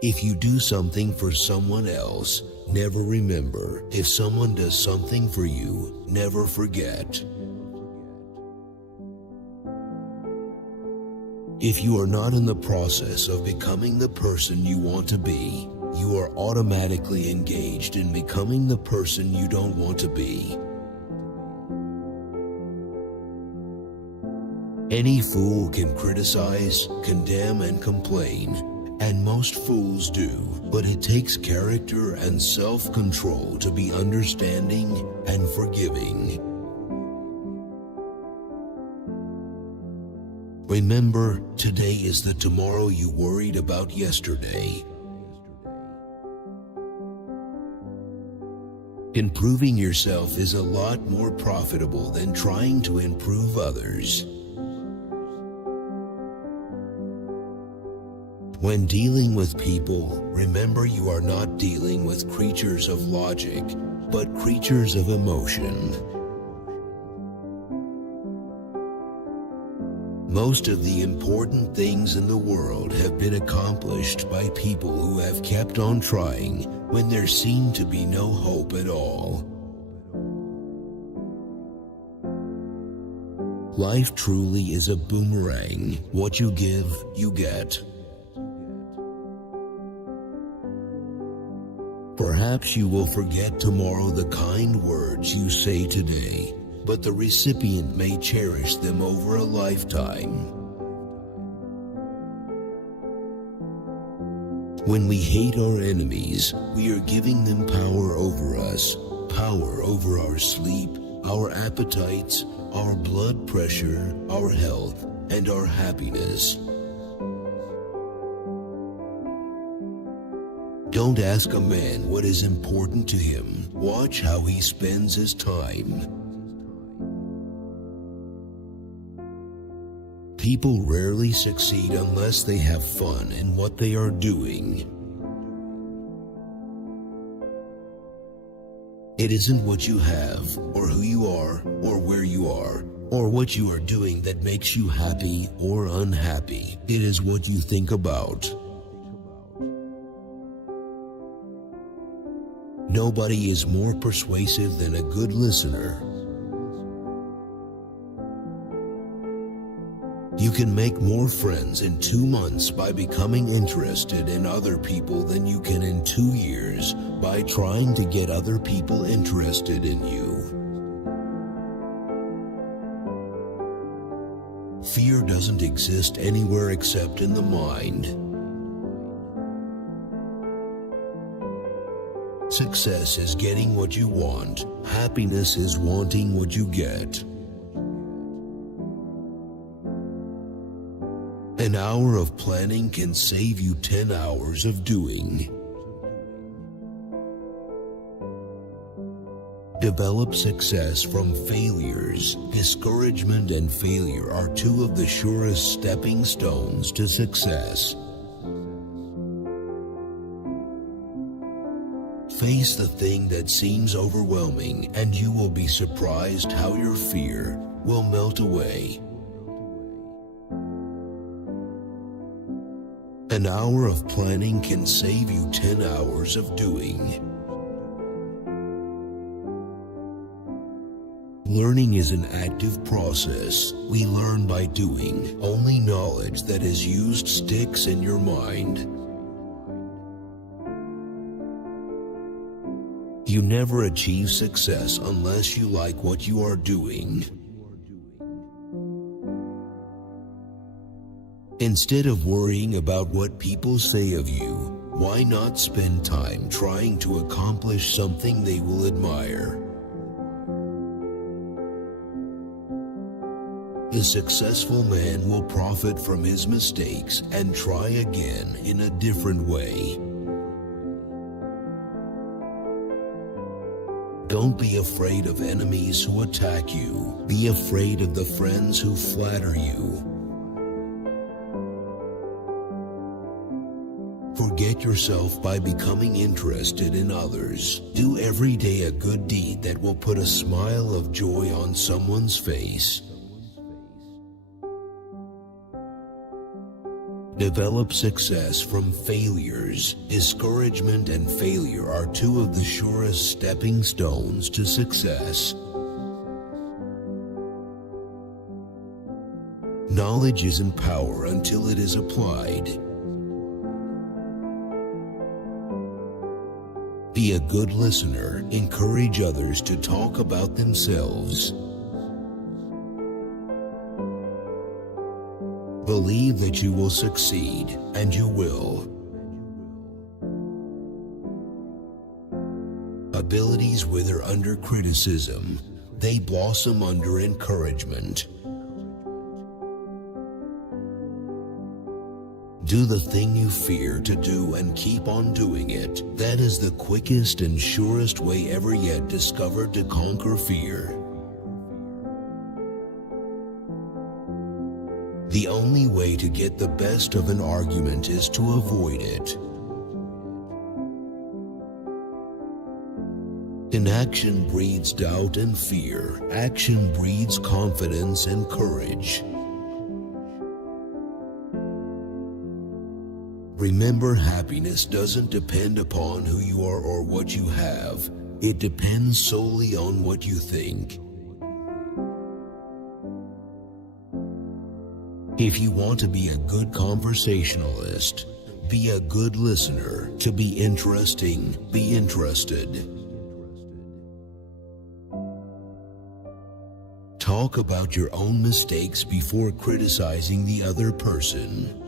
If you do something for someone else, never remember. If someone does something for you, never forget. If you are not in the process of becoming the person you want to be, you are automatically engaged in becoming the person you don't want to be. Any fool can criticize, condemn, and complain. And most fools do, but it takes character and self-control to be understanding and forgiving. Remember, today is the tomorrow you worried about yesterday. Improving yourself is a lot more profitable than trying to improve others. When dealing with people, remember you are not dealing with creatures of logic, but creatures of emotion. Most of the important things in the world have been accomplished by people who have kept on trying when there seemed to be no hope at all. Life truly is a boomerang. What you give, you get. Perhaps you will forget tomorrow the kind words you say today, but the recipient may cherish them over a lifetime. When we hate our enemies, we are giving them power over us, power over our sleep, our appetites, our blood pressure, our health, and our happiness. Don't ask a man what is important to him. Watch how he spends his time. People rarely succeed unless they have fun in what they are doing. It isn't what you have, or who you are, or where you are, or what you are doing that makes you happy or unhappy. It is what you think about. Nobody is more persuasive than a good listener. You can make more friends in 2 months by becoming interested in other people than you can in 2 years by trying to get other people interested in you. Fear doesn't exist anywhere except in the mind. Success is getting what you want. Happiness is wanting what you get. An hour of planning can save you 10 hours of doing. Develop success from failures. Discouragement and failure are 2 of the surest stepping stones to success. Face the thing that seems overwhelming, and you will be surprised how your fear will melt away. An hour of planning can save you 10 hours of doing. Learning is an active process. We learn by doing. Only knowledge that is used sticks in your mind. You never achieve success unless you like what you are doing. Instead of worrying about what people say of you, why not spend time trying to accomplish something they will admire? The successful man will profit from his mistakes and try again in a different way. Don't be afraid of enemies who attack you. Be afraid of the friends who flatter you. Forget yourself by becoming interested in others. Do every day a good deed that will put a smile of joy on someone's face. Develop success from failures. Discouragement and failure are two of the surest stepping stones to success. Knowledge isn't power until it is applied. Be a good listener. Encourage others to talk about themselves. Believe that you will succeed, and you will. Abilities wither under criticism. They blossom under encouragement. Do the thing you fear to do and keep on doing it. That is the quickest and surest way ever yet discovered to conquer fear. The only way to get the best of an argument is to avoid it. Inaction breeds doubt and fear. Action breeds confidence and courage. Remember, happiness doesn't depend upon who you are or what you have. It depends solely on what you think. If you want to be a good conversationalist, be a good listener. To be interesting, be interested. Talk about your own mistakes before criticizing the other person.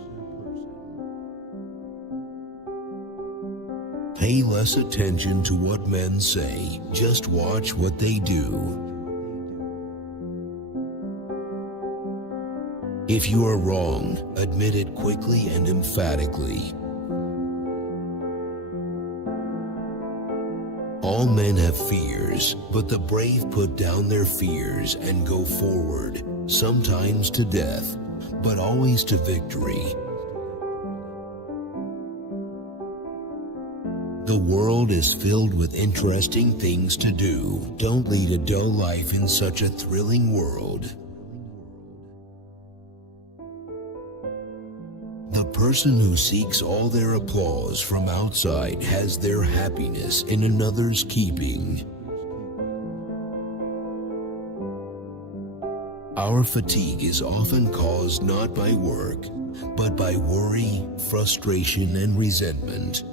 Pay less attention to what men say, just watch what they do. If you are wrong, admit it quickly and emphatically. All men have fears, but the brave put down their fears and go forward, sometimes to death, but always to victory. The world is filled with interesting things to do. Don't lead a dull life in such a thrilling world. The person who seeks all their applause from outside has their happiness in another's keeping. Our fatigue is often caused not by work, but by worry, frustration, and resentment.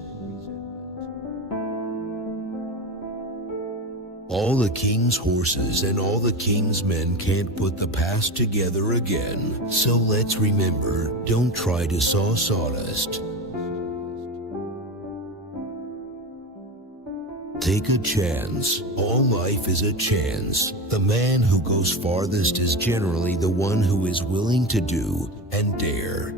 All the king's horses and all the king's men can't put the past together again. So let's remember, don't try to saw sawdust. Take a chance. All life is a chance. The man who goes farthest is generally the one who is willing to do and dare.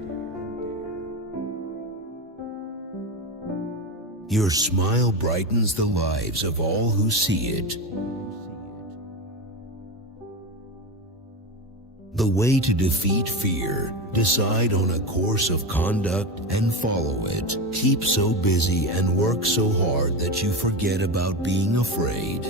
Your smile brightens the lives of all who see it. The way to defeat fear: decide on a course of conduct and follow it. Keep so busy and work so hard that you forget about being afraid.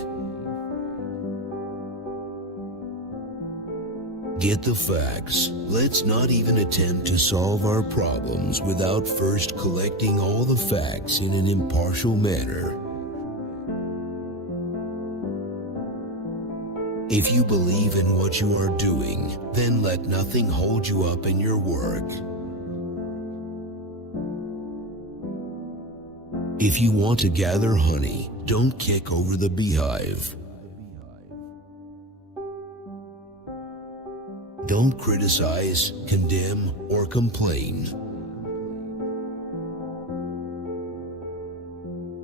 Get the facts. Let's not even attempt to solve our problems without first collecting all the facts in an impartial manner. If you believe in what you are doing, then let nothing hold you up in your work. If you want to gather honey, don't kick over the beehive. Don't criticize, condemn, or complain.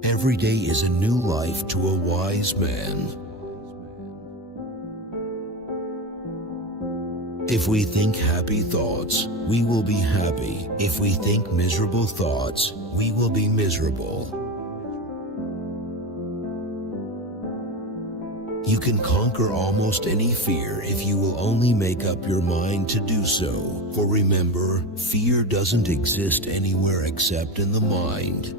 Every day is a new life to a wise man. If we think happy thoughts, we will be happy. If we think miserable thoughts, we will be miserable. You can conquer almost any fear if you will only make up your mind to do so. For remember, fear doesn't exist anywhere except in the mind.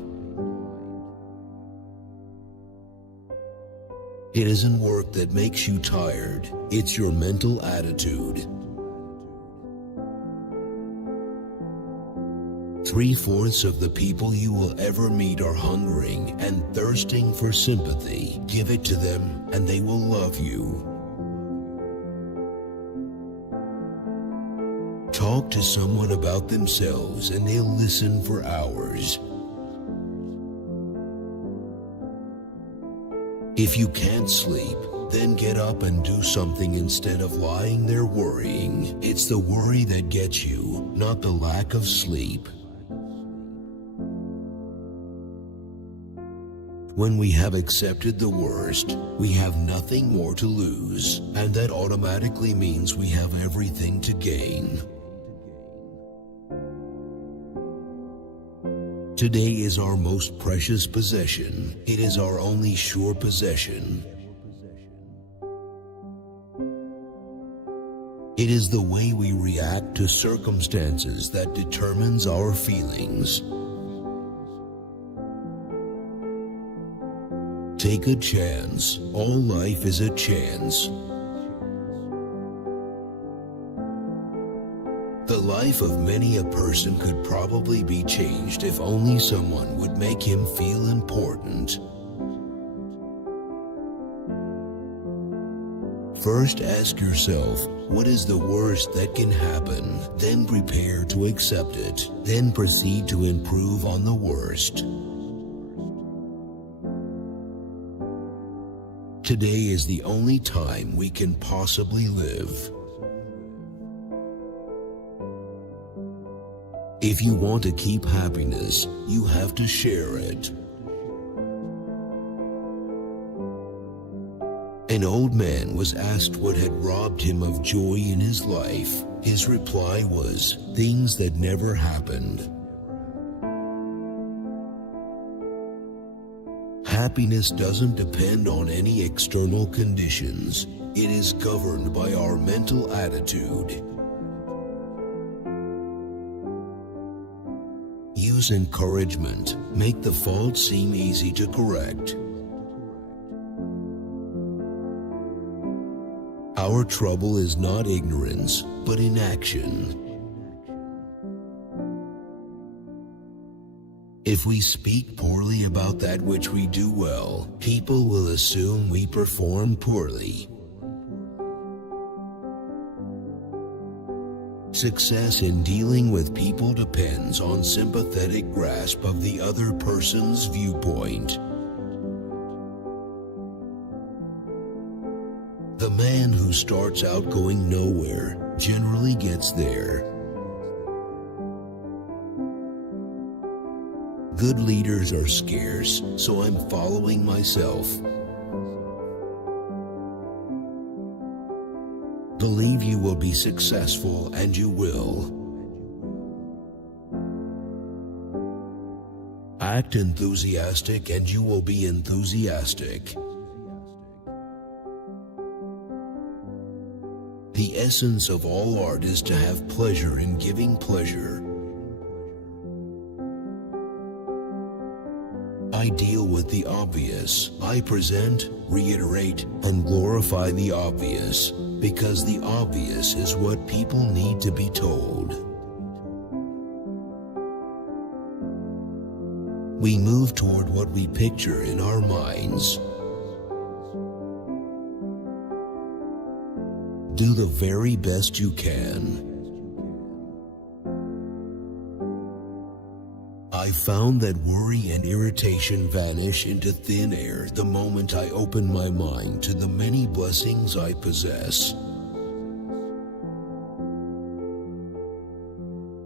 It isn't work that makes you tired, it's your mental attitude. 3/4 of the people you will ever meet are hungering and thirsting for sympathy. Give it to them and they will love you. Talk to someone about themselves and they'll listen for hours. If you can't sleep, then get up and do something instead of lying there worrying. It's the worry that gets you, not the lack of sleep. When we have accepted the worst, we have nothing more to lose, and that automatically means we have everything to gain. Today is our most precious possession. It is our only sure possession. It is the way we react to circumstances that determines our feelings. Take a chance. All life is a chance. The life of many a person could probably be changed if only someone would make him feel important. First, ask yourself, what is the worst that can happen? Then prepare to accept it. Then proceed to improve on the worst. Today is the only time we can possibly live. If you want to keep happiness, you have to share it. An old man was asked what had robbed him of joy in his life. His reply was, things that never happened. Happiness doesn't depend on any external conditions. It is governed by our mental attitude. Use encouragement. Make the fault seem easy to correct. Our trouble is not ignorance, but inaction. If we speak poorly about that which we do well, people will assume we perform poorly. Success in dealing with people depends on sympathetic grasp of the other person's viewpoint. The man who starts out going nowhere generally gets there. Good leaders are scarce, so I'm following myself. Believe you will be successful, and you will. Act enthusiastic, and you will be enthusiastic. The essence of all art is to have pleasure in giving pleasure. I deal with the obvious. I present, reiterate, and glorify the obvious, because the obvious is what people need to be told. We move toward what we picture in our minds. Do the very best you can. I found that worry and irritation vanish into thin air the moment I open my mind to the many blessings I possess.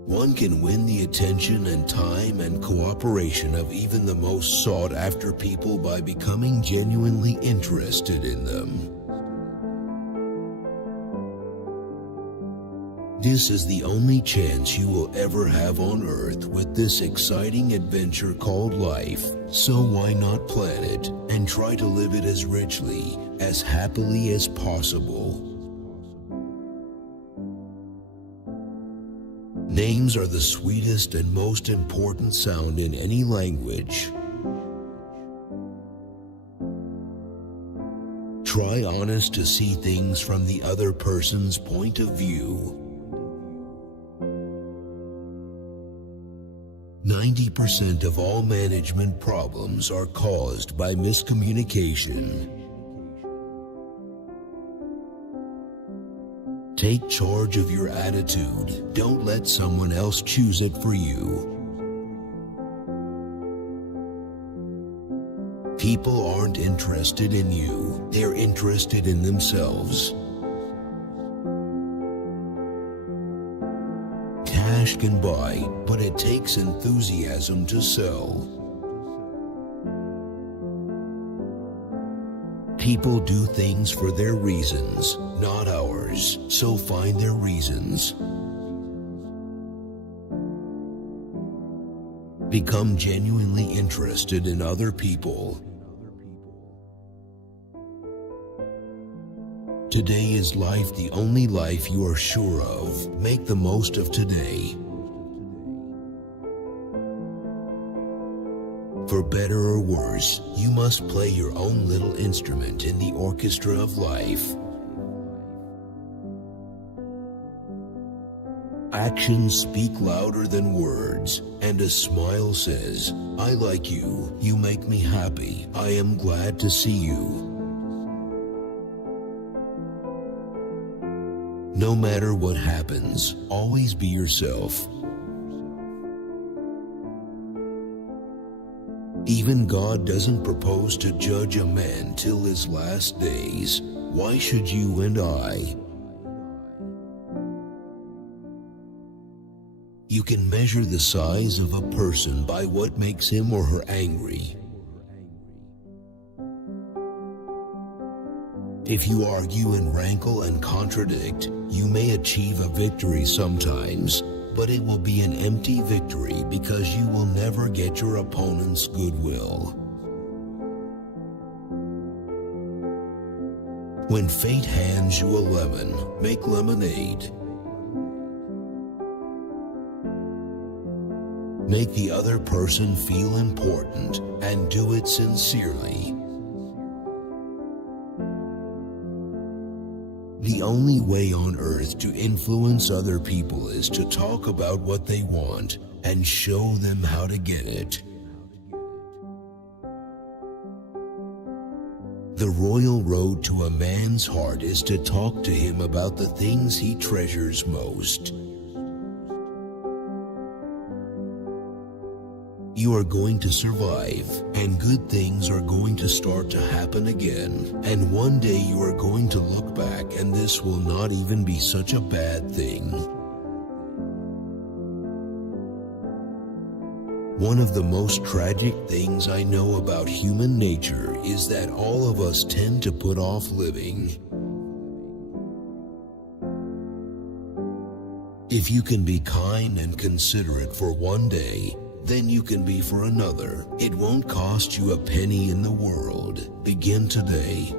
One can win the attention and time and cooperation of even the most sought-after people by becoming genuinely interested in them. This is the only chance you will ever have on Earth with this exciting adventure called life, so why not plan it and try to live it as richly, as happily as possible. Names are the sweetest and most important sound in any language. Try honest to see things from the other person's point of view. 90% of all management problems are caused by miscommunication. Take charge of your attitude. Don't let someone else choose it for you. People aren't interested in you. They're interested in themselves. Cash can buy, but it takes enthusiasm to sell. People do things for their reasons, not ours, so find their reasons. Become genuinely interested in other people. Today is life, the only life you are sure of. Make the most of today. For better or worse, you must play your own little instrument in the orchestra of life. Actions speak louder than words, and a smile says, "I like you, you make me happy, I am glad to see you." No matter what happens, always be yourself. Even God doesn't propose to judge a man till his last days. Why should you and I? You can measure the size of a person by what makes him or her angry. If you argue and rankle and contradict, you may achieve a victory sometimes, but it will be an empty victory because you will never get your opponent's goodwill. When fate hands you a lemon, make lemonade. Make the other person feel important and do it sincerely. The only way on earth to influence other people is to talk about what they want and show them how to get it. The royal road to a man's heart is to talk to him about the things he treasures most. You are going to survive, and good things are going to start to happen again. And one day you are going to look back and this will not even be such a bad thing. One of the most tragic things I know about human nature is that all of us tend to put off living. If you can be kind and considerate for one day, then you can be for another. It won't cost you a penny in the world. Begin today.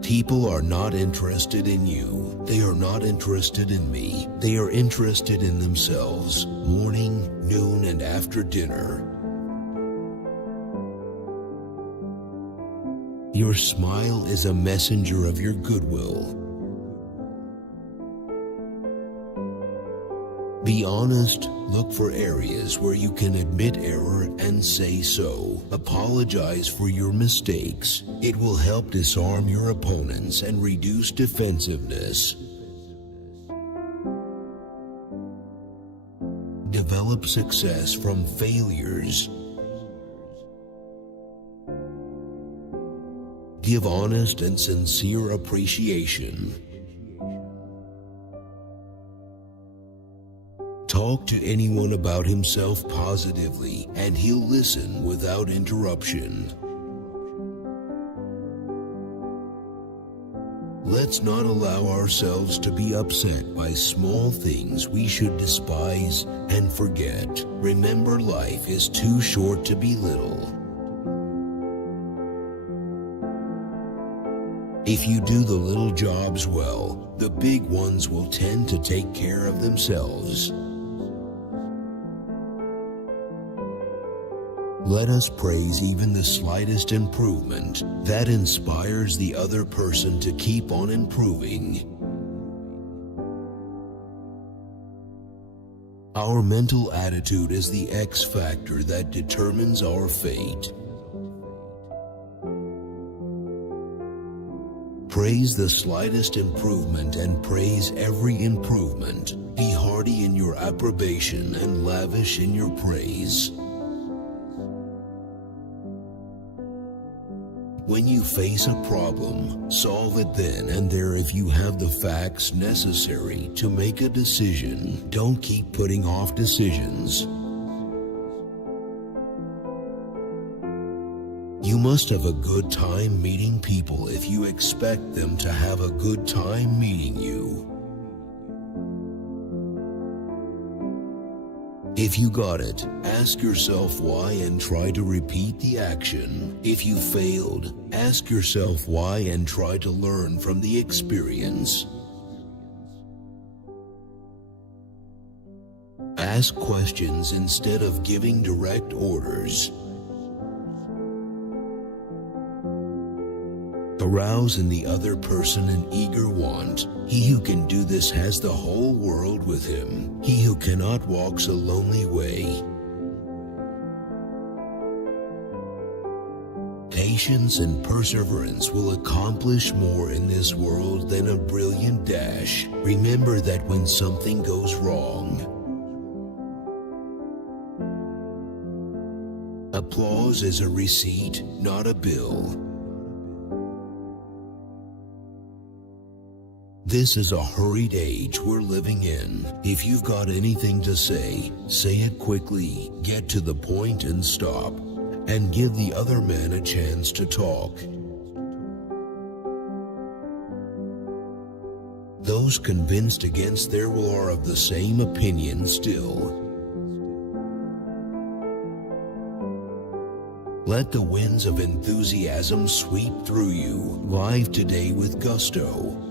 People are not interested in you. They are not interested in me. They are interested in themselves, morning, noon, and after dinner. Your smile is a messenger of your goodwill. Be honest, look for areas where you can admit error and say so. Apologize for your mistakes. It will help disarm your opponents and reduce defensiveness. Develop success from failures. Give honest and sincere appreciation. Talk to anyone about himself positively, and he'll listen without interruption. Let's not allow ourselves to be upset by small things we should despise and forget. Remember, life is too short to be little. If you do the little jobs well, the big ones will tend to take care of themselves. Let us praise even the slightest improvement. That inspires the other person to keep on improving. Our mental attitude is the X factor that determines our fate. Praise the slightest improvement and praise every improvement. Be hearty in your approbation and lavish in your praise. When you face a problem, solve it then and there if you have the facts necessary to make a decision. Don't keep putting off decisions. You must have a good time meeting people if you expect them to have a good time meeting you. If you got it, ask yourself why and try to repeat the action. If you failed, ask yourself why and try to learn from the experience. Ask questions instead of giving direct orders. Arouse in the other person an eager want. He who can do this has the whole world with him. He who cannot walks a lonely way. Patience and perseverance will accomplish more in this world than a brilliant dash. Remember that when something goes wrong, applause is a receipt, not a bill. This is a hurried age we're living in. If you've got anything to say it quickly, get to the point and stop, and give the other man a chance to talk. Those convinced against their will are of the same opinion still. Let the winds of enthusiasm sweep through you. Live today with gusto.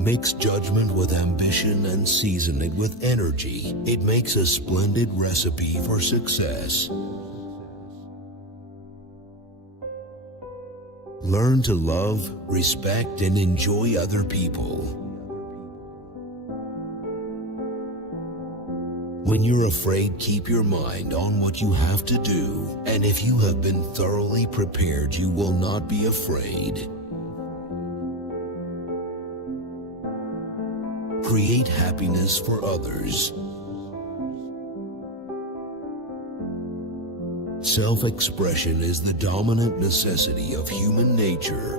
Mix judgment with ambition and season it with energy. It makes a splendid recipe for success. Learn to love, respect, and enjoy other people. When you're afraid, keep your mind on what you have to do, and if you have been thoroughly prepared, you will not be afraid. Create happiness for others. Self-expression is the dominant necessity of human nature.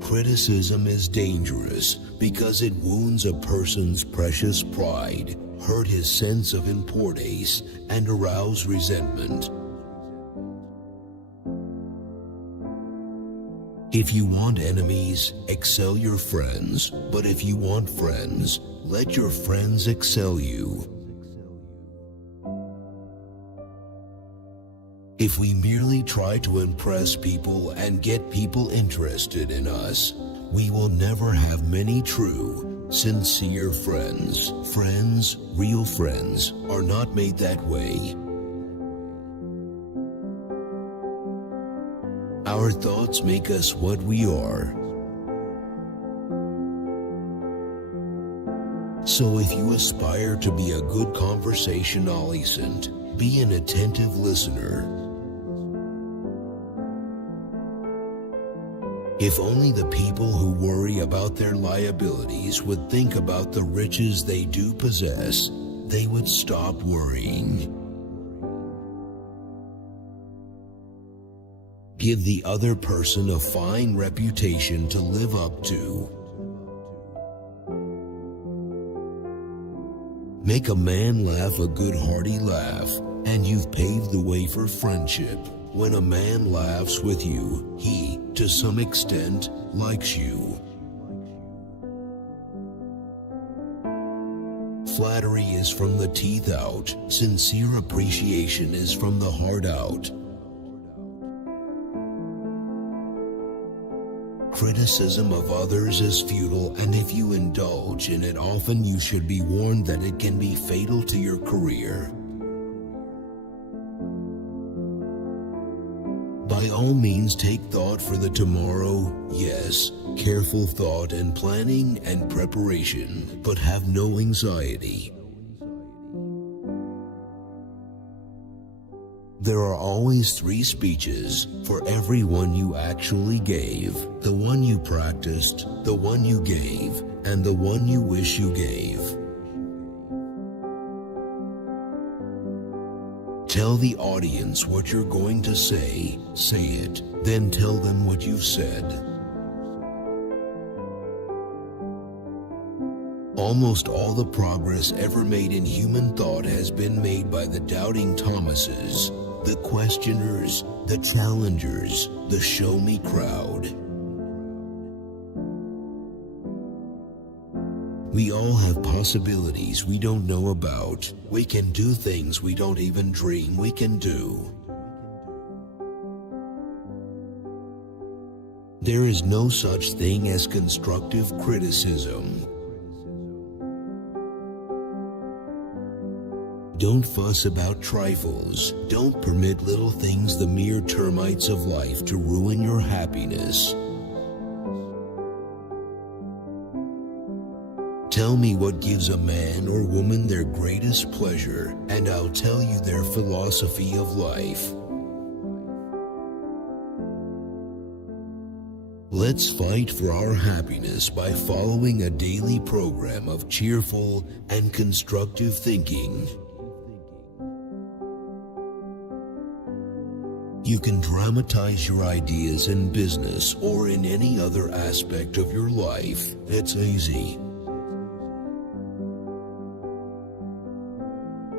Criticism is dangerous because it wounds a person's precious pride, hurt his sense of importance, and arouse resentment. If you want enemies, excel your friends. But if you want friends, let your friends excel you. If we merely try to impress people and get people interested in us, we will never have many true, sincere friends. Friends, real friends, are not made that way. Our thoughts make us what we are. So if you aspire to be a good conversationalist, be an attentive listener. If only the people who worry about their liabilities would think about the riches they do possess, they would stop worrying. Give the other person a fine reputation to live up to. Make a man laugh a good hearty laugh, and you've paved the way for friendship. When a man laughs with you, he, to some extent, likes you. Flattery is from the teeth out. Sincere appreciation is from the heart out. Criticism of others is futile, and if you indulge in it often, you should be warned that it can be fatal to your career. By all means take thought for the tomorrow, yes, careful thought and planning and preparation, but have no anxiety. There are always 3 speeches for every one you actually gave: the one you practiced, the one you gave, and the one you wish you gave. Tell the audience what you're going to say it, then tell them what you've said. Almost all the progress ever made in human thought has been made by the doubting Thomases, the questioners, the challengers, the show-me crowd. We all have possibilities we don't know about. We can do things we don't even dream we can do. There is no such thing as constructive criticism. Don't fuss about trifles. Don't permit little things, the mere termites of life, to ruin your happiness. Tell me what gives a man or woman their greatest pleasure, and I'll tell you their philosophy of life. Let's fight for our happiness by following a daily program of cheerful and constructive thinking. You can dramatize your ideas in business or in any other aspect of your life. It's easy.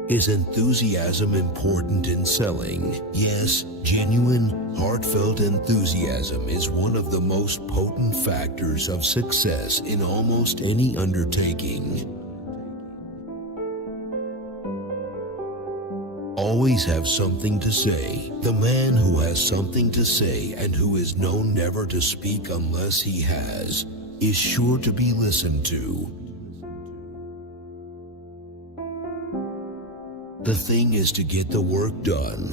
Is enthusiasm important in selling? Yes, genuine, heartfelt enthusiasm is one of the most potent factors of success in almost any undertaking. Always have something to say. The man who has something to say and who is known never to speak unless he has, is sure to be listened to. The thing is to get the work done.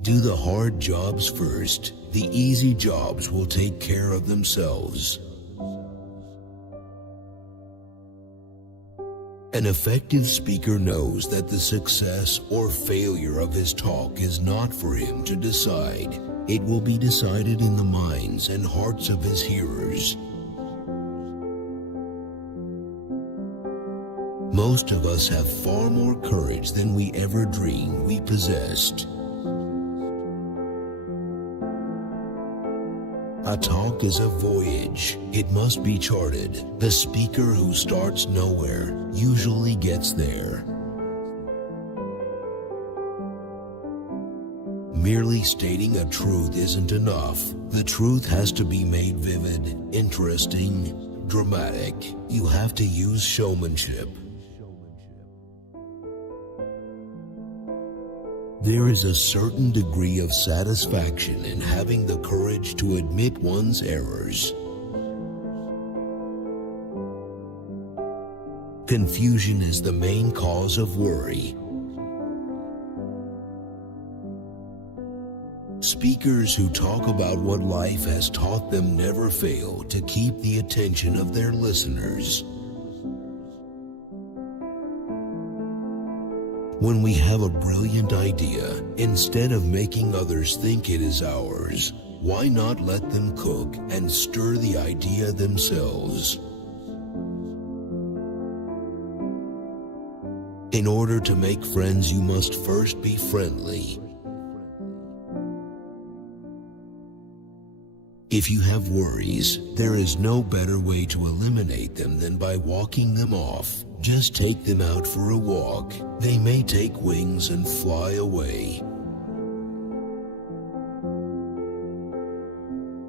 Do the hard jobs first. The easy jobs will take care of themselves. An effective speaker knows that the success or failure of his talk is not for him to decide. It will be decided in the minds and hearts of his hearers. Most of us have far more courage than we ever dreamed we possessed. A talk is a voyage. It must be charted. The speaker who starts nowhere usually gets there. Merely stating a truth isn't enough. The truth has to be made vivid, interesting, dramatic. You have to use showmanship. There is a certain degree of satisfaction in having the courage to admit one's errors. Confusion is the main cause of worry. Speakers who talk about what life has taught them never fail to keep the attention of their listeners. When we have a brilliant idea, instead of making others think it is ours, why not let them cook and stir the idea themselves? In order to make friends, you must first be friendly. If you have worries, there is no better way to eliminate them than by walking them off. Just take them out for a walk. They may take wings and fly away.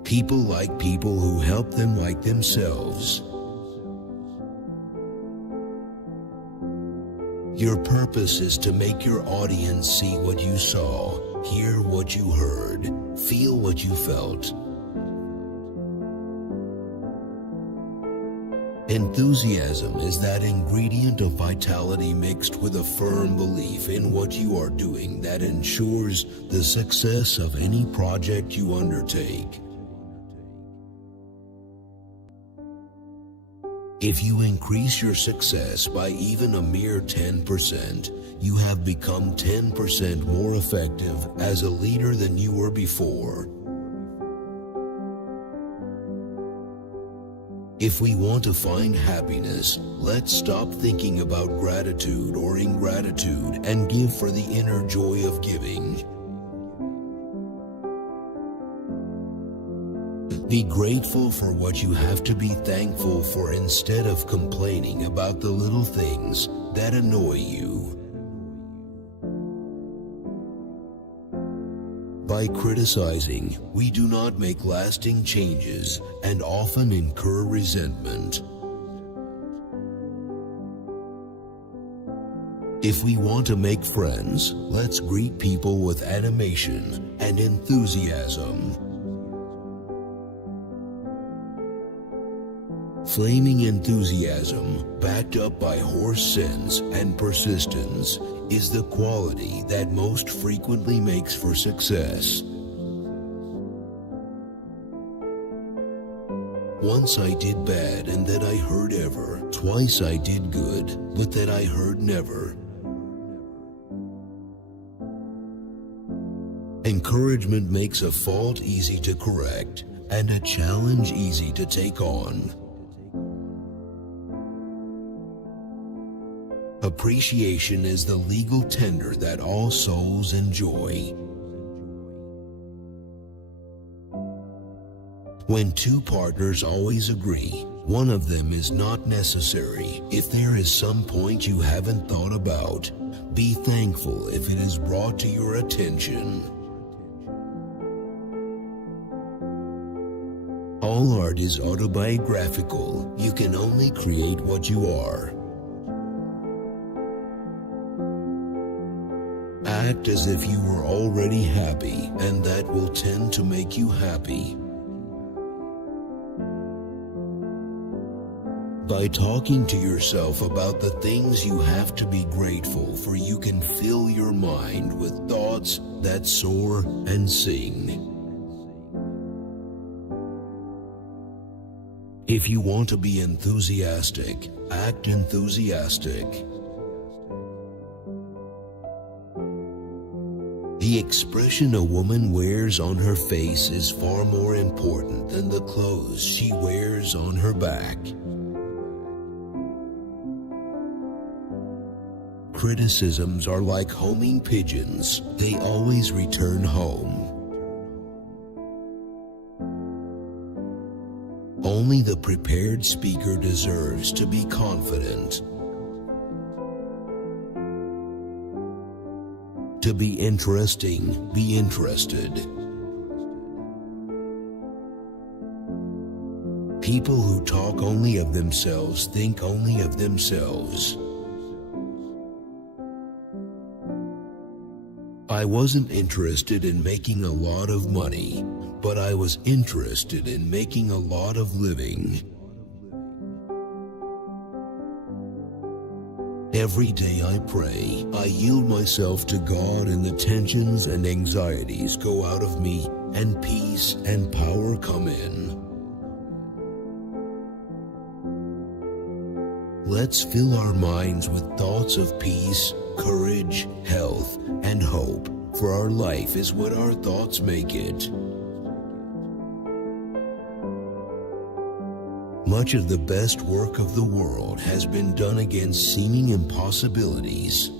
People like people who help them like themselves. Your purpose is to make your audience see what you saw, hear what you heard, feel what you felt. Enthusiasm is that ingredient of vitality mixed with a firm belief in what you are doing that ensures the success of any project you undertake. If you increase your success by even a mere 10%, you have become 10% more effective as a leader than you were before. If we want to find happiness, let's stop thinking about gratitude or ingratitude and give for the inner joy of giving. Be grateful for what you have to be thankful for instead of complaining about the little things that annoy you. By criticizing, we do not make lasting changes and often incur resentment. If we want to make friends, let's greet people with animation and enthusiasm. Flaming enthusiasm, backed up by horse sense and persistence, is the quality that most frequently makes for success. Once I did bad and that I heard ever. Twice I did good, but that I heard never. Encouragement makes a fault easy to correct and a challenge easy to take on. Appreciation is the legal tender that all souls enjoy. When two partners always agree, one of them is not necessary. If there is some point you haven't thought about, be thankful if it is brought to your attention. All art is autobiographical. You can only create what you are. Act as if you were already happy, and that will tend to make you happy. By talking to yourself about the things you have to be grateful for, you can fill your mind with thoughts that soar and sing. If you want to be enthusiastic, act enthusiastic. The expression a woman wears on her face is far more important than the clothes she wears on her back. Criticisms are like homing pigeons. They always return home. Only the prepared speaker deserves to be confident. To be interesting, be interested. People who talk only of themselves think only of themselves. I wasn't interested in making a lot of money, but I was interested in making a lot of living. Every day I pray, I yield myself to God, and the tensions and anxieties go out of me, and peace and power come in. Let's fill our minds with thoughts of peace, courage, health, and hope, for our life is what our thoughts make it. Much of the best work of the world has been done against seeming impossibilities.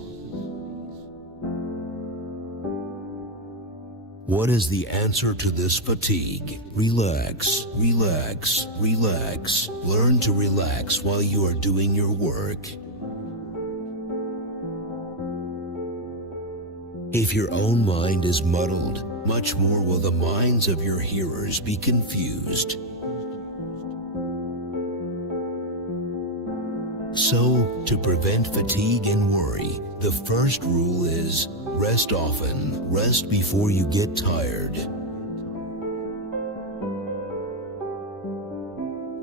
What is the answer to this fatigue? Relax, relax, relax. Learn to relax while you are doing your work. If your own mind is muddled, much more will the minds of your hearers be confused. So, to prevent fatigue and worry, the first rule is rest often. Rest before you get tired.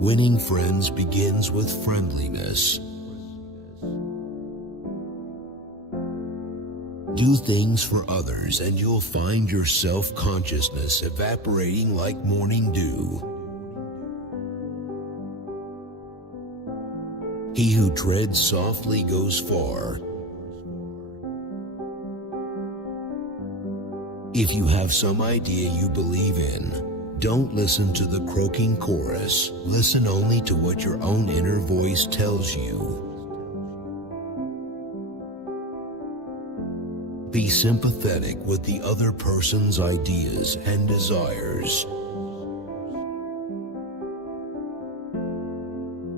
Winning friends begins with friendliness. Do things for others and you'll find your self-consciousness evaporating like morning dew. He who treads softly goes far. If you have some idea you believe in, don't listen to the croaking chorus. Listen only to what your own inner voice tells you. Be sympathetic with the other person's ideas and desires.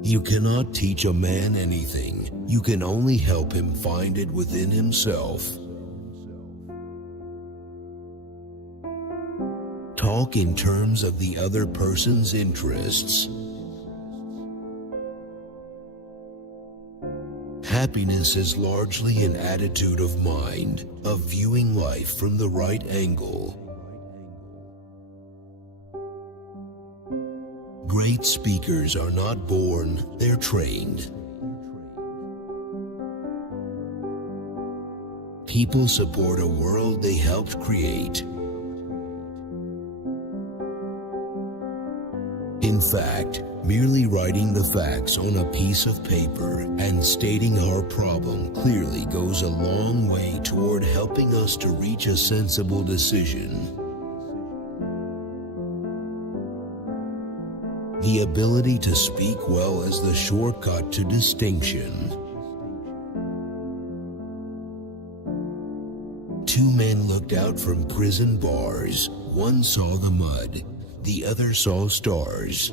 You cannot teach a man anything. You can only help him find it within himself. Talk in terms of the other person's interests. Happiness is largely an attitude of mind, of viewing life from the right angle. Great speakers are not born, they're trained. People support a world they helped create. In fact, merely writing the facts on a piece of paper and stating our problem clearly goes a long way toward helping us to reach a sensible decision. The ability to speak well is the shortcut to distinction. Two men looked out from prison bars. One saw the mud, the other saw stars.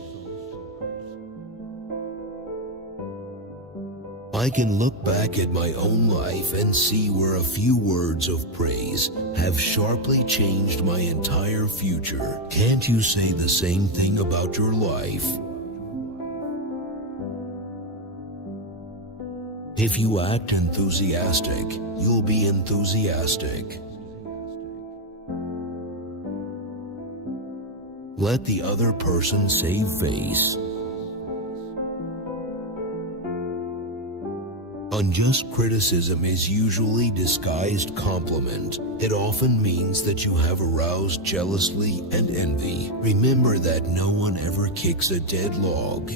I can look back at my own life and see where a few words of praise have sharply changed my entire future. Can't you say the same thing about your life? If you act enthusiastic, you'll be enthusiastic. Let the other person save face. Unjust criticism is usually disguised compliment. It often means that you have aroused jealousy and envy. Remember that no one ever kicks a dead log.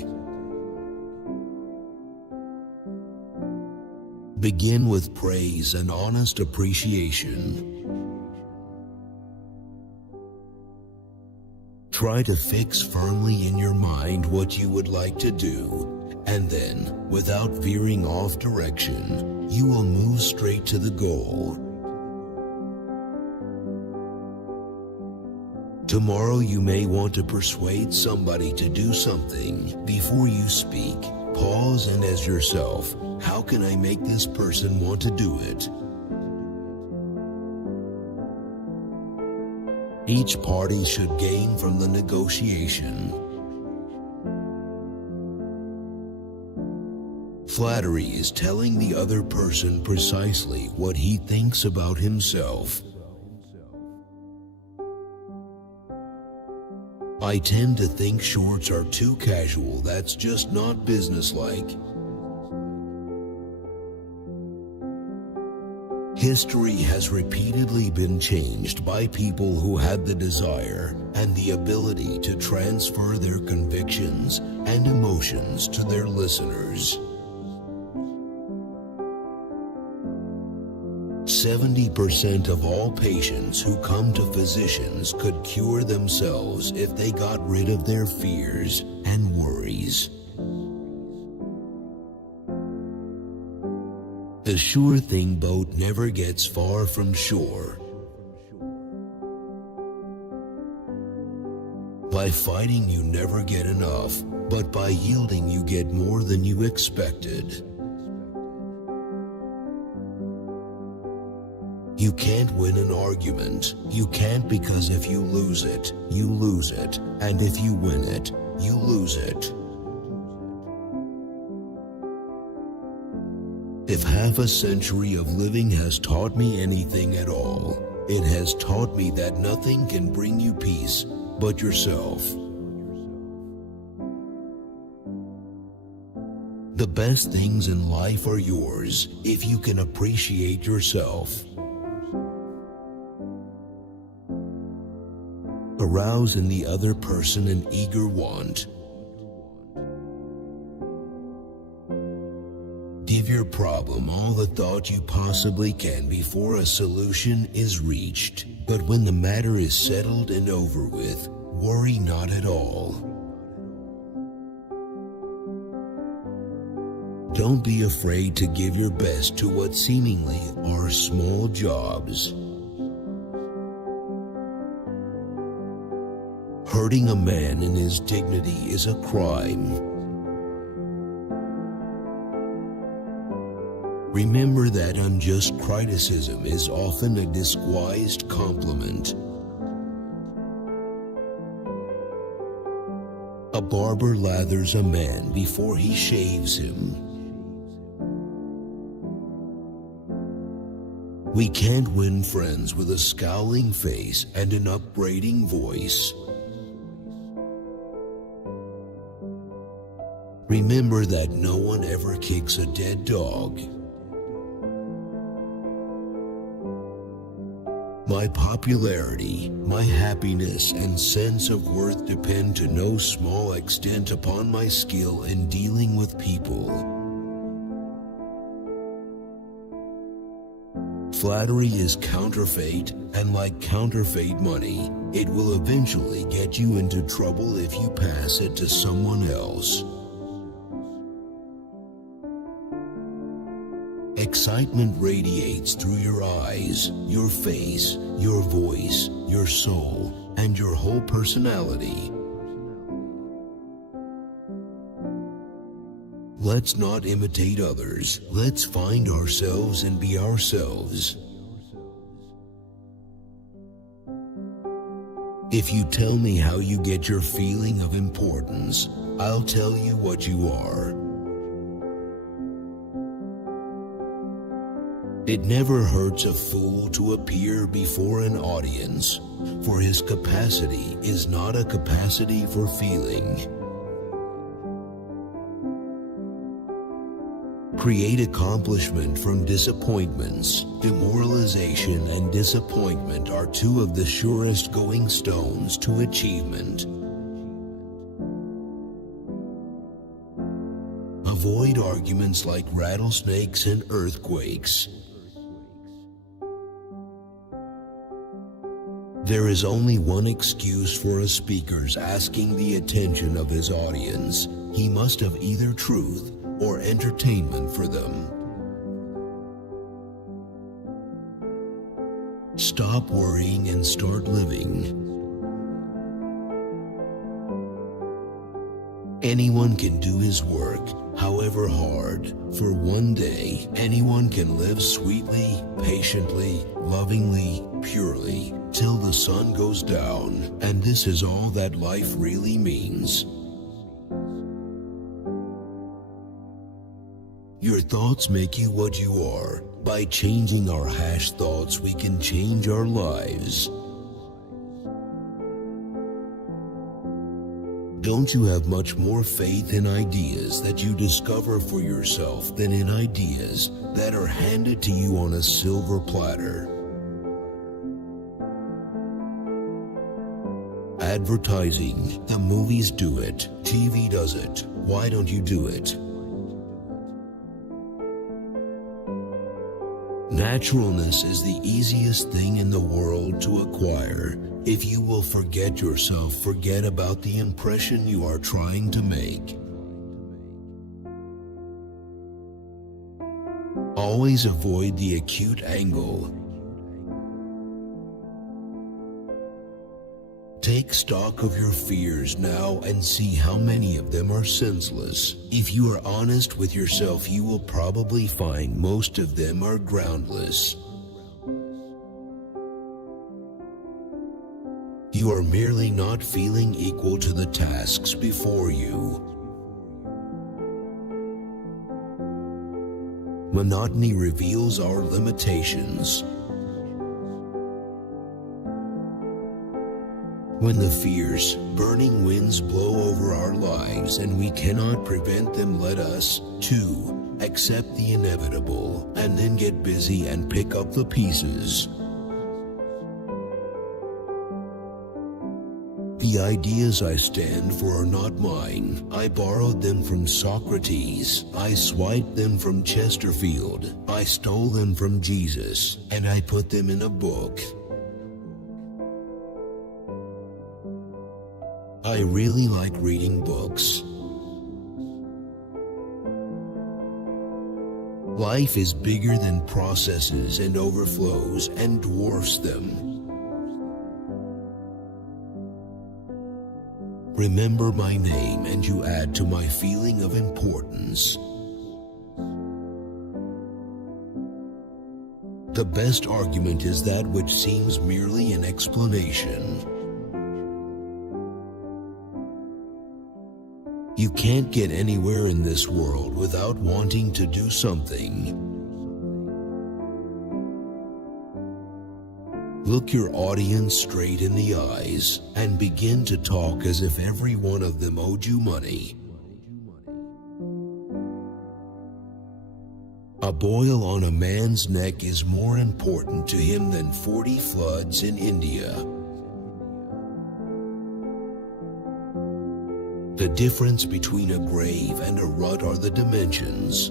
Begin with praise and honest appreciation. Try to fix firmly in your mind what you would like to do, and then, without veering off direction, you will move straight to the goal. Tomorrow you may want to persuade somebody to do something. Before you speak, pause and ask yourself, how can I make this person want to do it? Each party should gain from the negotiation. Flattery is telling the other person precisely what he thinks about himself. I tend to think shorts are too casual. That's just not businesslike. History has repeatedly been changed by people who had the desire and the ability to transfer their convictions and emotions to their listeners. 70% of all patients who come to physicians could cure themselves if they got rid of their fears and worries. The sure thing boat never gets far from shore. By fighting you never get enough, but by yielding you get more than you expected. You can't win an argument. You can't, because if you lose it, you lose it. And if you win it, you lose it. If half a century of living has taught me anything at all, it has taught me that nothing can bring you peace but yourself. best things in life are yours if you can appreciate yourself. Arouse in the other person an eager want. Give your problem all the thought you possibly can before a solution is reached. But when the matter is settled and over with, worry not at all. Don't be afraid to give your best to what seemingly are small jobs. Hurting a man in his dignity is a crime. Remember that unjust criticism is often a disguised compliment. A barber lathers a man before he shaves him. We can't win friends with a scowling face and an upbraiding voice. Remember that no one ever kicks a dead dog. My popularity, my happiness, and sense of worth depend to no small extent upon my skill in dealing with people. Flattery is counterfeit, and like counterfeit money, it will eventually get you into trouble if you pass it to someone else. Excitement radiates through your eyes, your face, your voice, your soul, and your whole personality. Let's not imitate others. Let's find ourselves and be ourselves. If you tell me how you get your feeling of importance, I'll tell you what you are. It never hurts a fool to appear before an audience, for his capacity is not a capacity for feeling. Create accomplishment from disappointments. Demoralization and disappointment are two of the surest going stones to achievement. Avoid arguments like rattlesnakes and earthquakes. There is only one excuse for a speaker's asking the attention of his audience. He must have either truth or entertainment for them. Stop worrying and start living. Anyone can do his work, however hard, for one day. Anyone can live sweetly, patiently, lovingly, purely, till the sun goes down, and this is all that life really means. Your thoughts make you what you are. By changing our thoughts, we can change our lives. Don't you have much more faith in ideas that you discover for yourself than in ideas that are handed to you on a silver platter? Advertising. The movies do it. TV does it. Why don't you do it? Naturalness is the easiest thing in the world to acquire. If you will forget yourself, forget about the impression you are trying to make. Always avoid the acute angle. Take stock of your fears now and see how many of them are senseless. If you are honest with yourself, you will probably find most of them are groundless. You are merely not feeling equal to the tasks before you. Monotony reveals our limitations. When the fierce, burning winds blow over our lives and we cannot prevent them, let us, too, accept the inevitable and then get busy and pick up the pieces. The ideas I stand for are not mine. I borrowed them from Socrates. I swiped them from Chesterfield. I stole them from Jesus, and I put them in a book. I really like reading books. Life is bigger than processes and overflows and dwarfs them. Remember my name and you add to my feeling of importance. The best argument is that which seems merely an explanation. You can't get anywhere in this world without wanting to do something. Look your audience straight in the eyes and begin to talk as if every one of them owed you money. A boil on a man's neck is more important to him than 40 floods in India. The difference between a grave and a rut are the dimensions.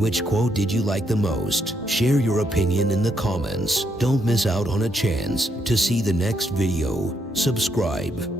Which quote did you like the most? Share your opinion in the comments. Don't miss out on a chance to see the next video. Subscribe.